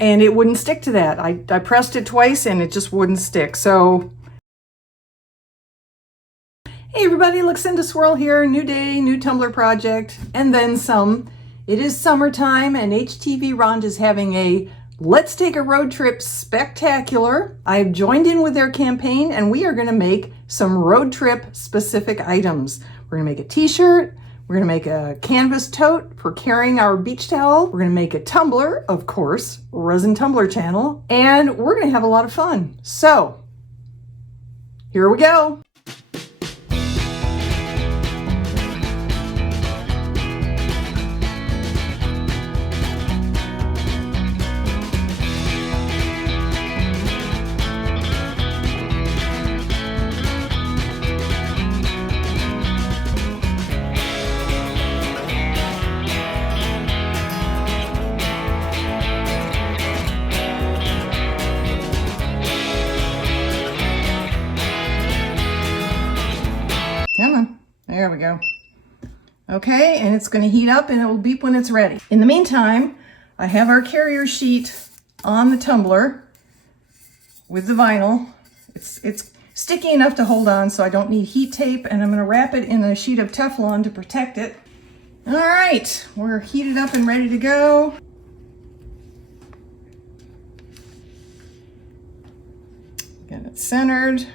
and it wouldn't stick to that. I pressed it twice and it just wouldn't stick. So, hey everybody, Lucinda Swirl here. New day, new tumbler project, and then some. It is summertime and HTVRont is having a Let's Take a Road Trip spectacular. I've joined in with their campaign and we are gonna make some road trip specific items. We're gonna make a t-shirt, we're gonna make a canvas tote for carrying our beach towel, we're gonna make a tumbler, of course, Resin tumbler channel, and we're gonna have a lot of fun. So, here we go. Come on, there we go. Okay, and it's going to heat up and it will beep when it's ready. In the meantime, I have our carrier sheet on the tumbler with the vinyl. It's sticky enough to hold on, so I don't need heat tape, and I'm going to wrap it in a sheet of Teflon to protect it. All right, we're heated up and ready to go. Get it centered.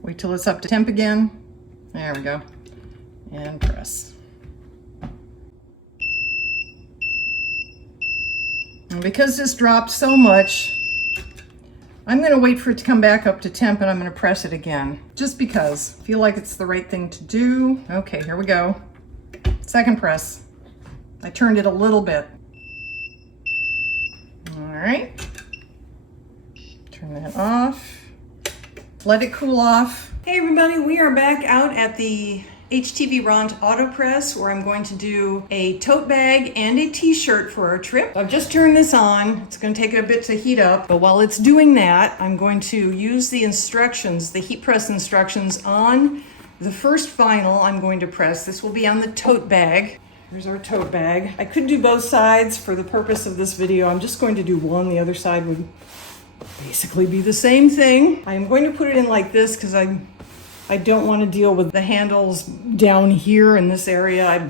Wait till it's up to temp again. There we go. And press. And because this dropped so much, I'm going to wait for it to come back up to temp and I'm going to press it again. Just because. I feel like it's the right thing to do. Okay, here we go. Second press. I turned it a little bit. All right. Turn that off. Let it cool off. Hey everybody, we are back out at the HTVRont auto press where I'm going to do a tote bag and a t-shirt for our trip. I've just turned this on. It's going to take it a bit to heat up, but while it's doing that, I'm going to use the instructions, the heat press instructions on the first vinyl I'm going to press. This will be on the tote bag. Here's our tote bag. I could do both sides for the purpose of this video. I'm just going to do one. The other side would basically be the same thing. I'm going to put it in like this because I don't want to deal with the handles down here in this area.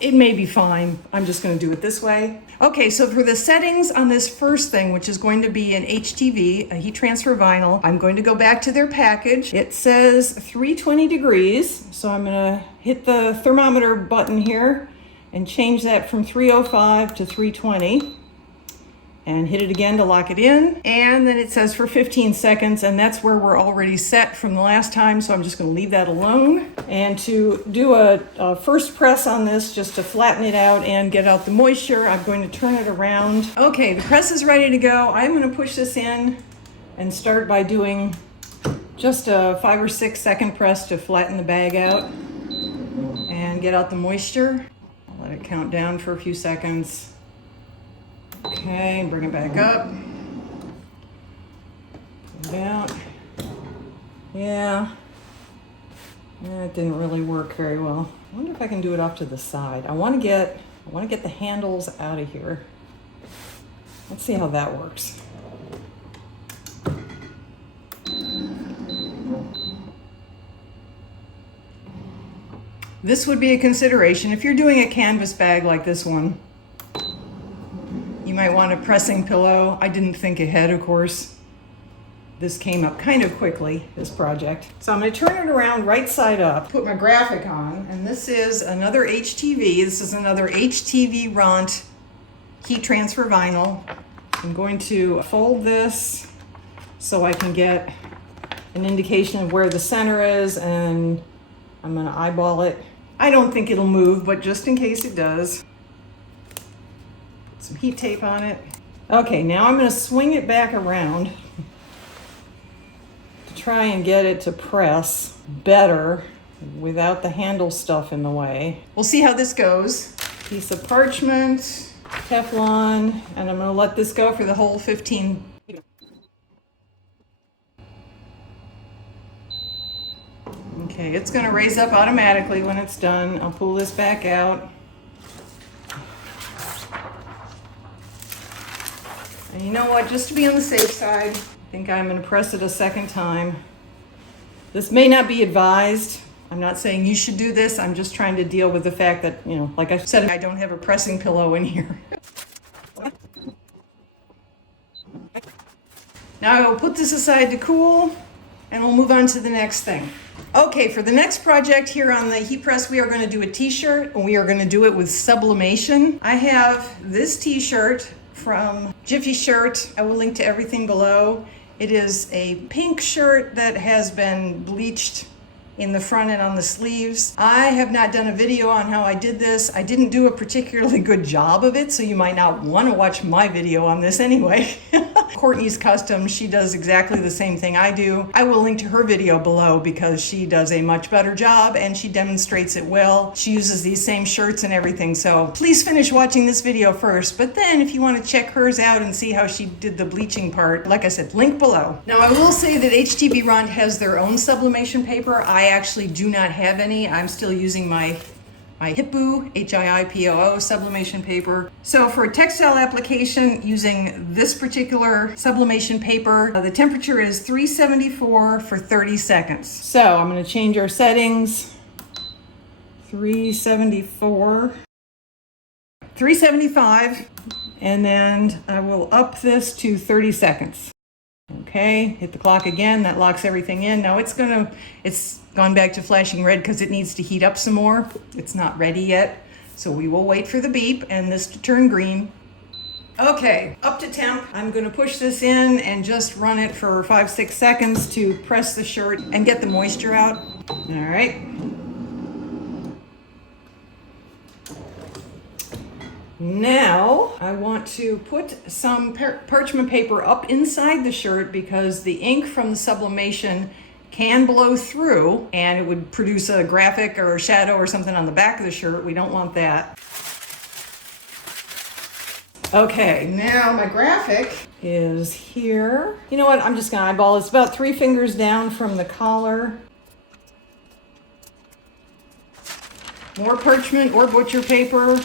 It may be fine. I'm just going to do it this way. Okay, so for the settings on this first thing, which is going to be an HTV, a heat transfer vinyl, I'm going to go back to their package. It says 320 degrees, so I'm going to hit the thermometer button here and change that from 305 to 320. And hit it again to lock it in. And then it says for 15 seconds, and that's where we're already set from the last time, so I'm just gonna leave that alone. And to do a first press on this, just to flatten it out and get out the moisture, I'm going to turn it around. Okay, the press is ready to go. I'm gonna push this in and start by doing just a 5 or 6 second press to flatten the bag out and get out the moisture. Let it count down for a few seconds. Okay, bring it back up. Pull it out. Yeah, it didn't really work very well. I wonder if I can do it off to the side. I want to get the handles out of here. Let's see how that works. This would be a consideration if you're doing a canvas bag like this one. You might want a pressing pillow. I didn't think ahead, of course. This came up kind of quickly, this project. So I'm gonna turn it around right side up, put my graphic on, and this is another HTV. This is another HTVRont heat transfer vinyl. I'm going to fold this so I can get an indication of where the center is, and I'm gonna eyeball it. I don't think it'll move, but just in case it does. Some heat tape on it. Okay, now I'm going to swing it back around to try and get it to press better without the handle stuff in the way. We'll see how this goes. Piece of parchment, Teflon, and I'm going to let this go for the whole 15. Okay, it's going to raise up automatically when it's done. I'll pull this back out. And you know what, just to be on the safe side, I think I'm gonna press it a second time. This may not be advised. I'm not saying you should do this. I'm just trying to deal with the fact that, you know, like I said, I don't have a pressing pillow in here. Now I will put this aside to cool and we'll move on to the next thing. Okay, for the next project here on the heat press, we are going to do a t-shirt and we are going to do it with sublimation. I have this t-shirt from Jiffy Shirt. I will link to everything below. It is a pink shirt that has been bleached in the front and on the sleeves. I have not done a video on how I did this. I didn't do a particularly good job of it, so you might not want to watch my video on this anyway. Courtney's Custom, she does exactly the same thing I do. I will link to her video below because she does a much better job and she demonstrates it well. She uses these same shirts and everything, so please finish watching this video first, but then if you want to check hers out and see how she did the bleaching part, like I said, link below. Now I will say that HTVRont has their own sublimation paper. I actually do not have any. I'm still using my HIPPOO, HIIPOO sublimation paper. So for a textile application using this particular sublimation paper, the temperature is 374 for 30 seconds. So I'm going to change our settings. 374, 375, and then I will up this to 30 seconds. Okay, hit the clock again, that locks everything in. Now it's gone back to flashing red because it needs to heat up some more. It's not ready yet, so we will wait for the beep and this to turn green. Okay, up to temp. I'm gonna push this in and just run it for 5-6 seconds to press the shirt and get the moisture out. All right. Now I want to put some parchment paper up inside the shirt because the ink from the sublimation can blow through and it would produce a graphic or a shadow or something on the back of the shirt. We don't want that. Okay, now my graphic is here. You know what, I'm just gonna eyeball it. It's about 3 fingers down from the collar. More parchment or butcher paper,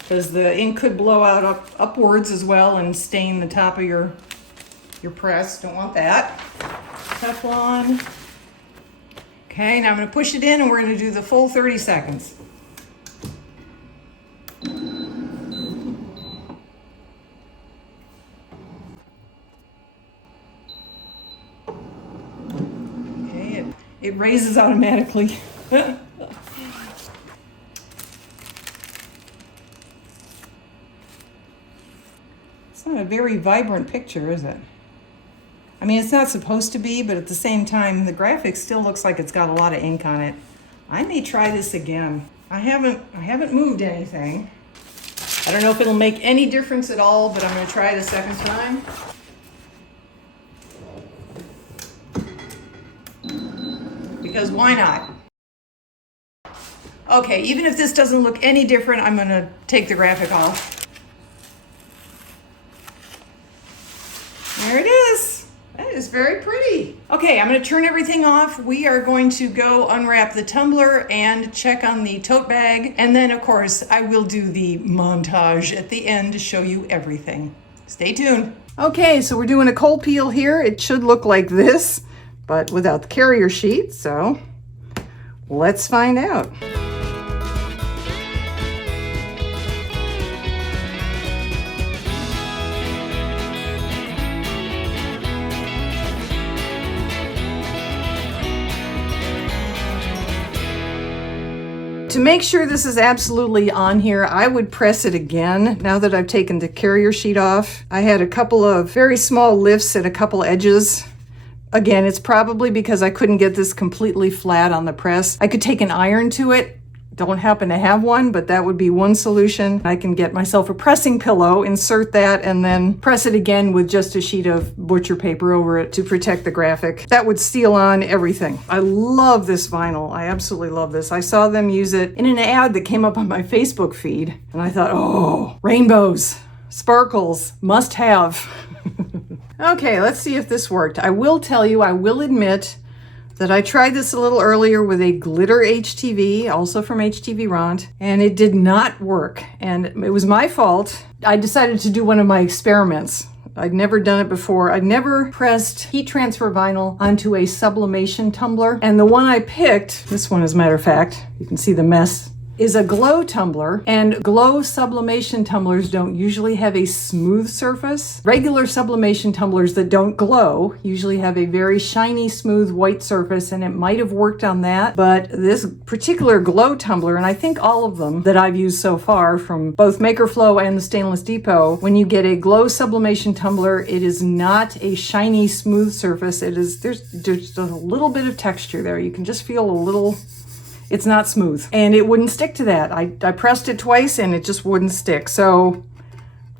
because the ink could blow out upwards as well and stain the top of your press. Don't want that. Teflon. Okay, now I'm going to push it in and we're going to do the full 30 seconds. Okay, it raises automatically. Not a very vibrant picture, is it? I mean, it's not supposed to be, but at the same time, the graphic still looks like it's got a lot of ink on it. I may try this again. I haven't moved anything. I don't know if it'll make any difference at all, but I'm going to try it a second time. Because why not? Okay, even if this doesn't look any different, I'm going to take the graphic off. There it is. That is very pretty. Okay, I'm going to turn everything off. We are going to go unwrap the tumbler and check on the tote bag. And then, of course, I will do the montage at the end to show you everything. Stay tuned. Okay, so we're doing a cold peel here. It should look like this, but without the carrier sheet. So let's find out. To make sure this is absolutely on here, I would press it again now that I've taken the carrier sheet off. I had a couple of very small lifts at a couple edges. Again, it's probably because I couldn't get this completely flat on the press. I could take an iron to it. Don't happen to have one, but that would be one solution. I can get myself a pressing pillow, insert that, and then press it again with just a sheet of butcher paper over it to protect the graphic. That would seal on everything. I love this vinyl. I absolutely love this. I saw them use it in an ad that came up on my Facebook feed, and I thought, oh, rainbows, sparkles, must have. Okay, let's see if this worked. I will tell you, I will admit that I tried this a little earlier with a glitter HTV, also from HTVRont, and it did not work. And it was my fault. I decided to do one of my experiments. I'd never done it before. I'd never pressed heat transfer vinyl onto a sublimation tumbler. And the one I picked, this one as a matter of fact, you can see the mess, is a glow tumbler, and glow sublimation tumblers don't usually have a smooth surface. Regular sublimation tumblers that don't glow usually have a very shiny, smooth white surface, and it might have worked on that, but this particular glow tumbler, and I think all of them that I've used so far from both Makerflow and the Stainless Depot, when you get a glow sublimation tumbler, it is not a shiny, smooth surface. There's a little bit of texture there. You can just feel a little. It's not smooth, and it wouldn't stick to that. I pressed it twice and it just wouldn't stick. So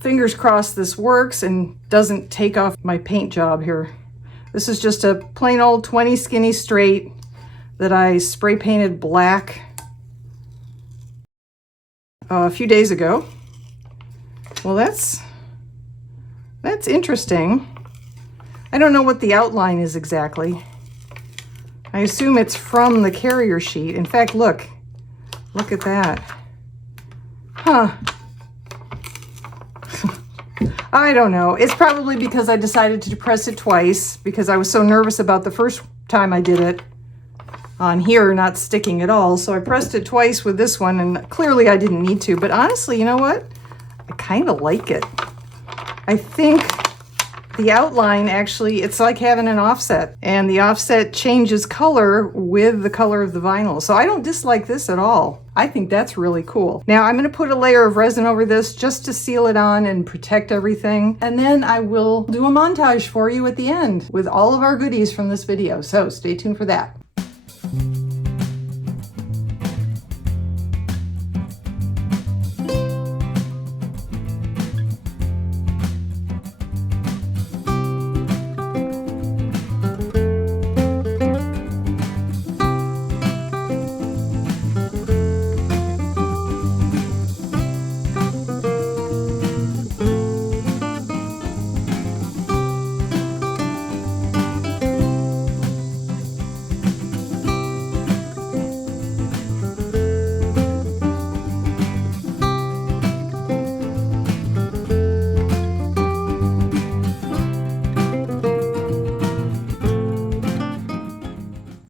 fingers crossed this works and doesn't take off my paint job here. This is just a plain old 20 skinny straight that I spray painted black a few days ago. Well, that's interesting. I don't know what the outline is exactly. I assume it's from the carrier sheet. In fact, look at that. Huh. I don't know. It's probably because I decided to press it twice because I was so nervous about the first time I did it on here not sticking at all. So I pressed it twice with this one, and clearly I didn't need to. But honestly, you know what? I kind of like it. I think the outline actually, it's like having an offset, and the offset changes color with the color of the vinyl. So I don't dislike this at all. I think that's really cool. Now I'm going to put a layer of resin over this just to seal it on and protect everything. And then I will do a montage for you at the end with all of our goodies from this video. So stay tuned for that.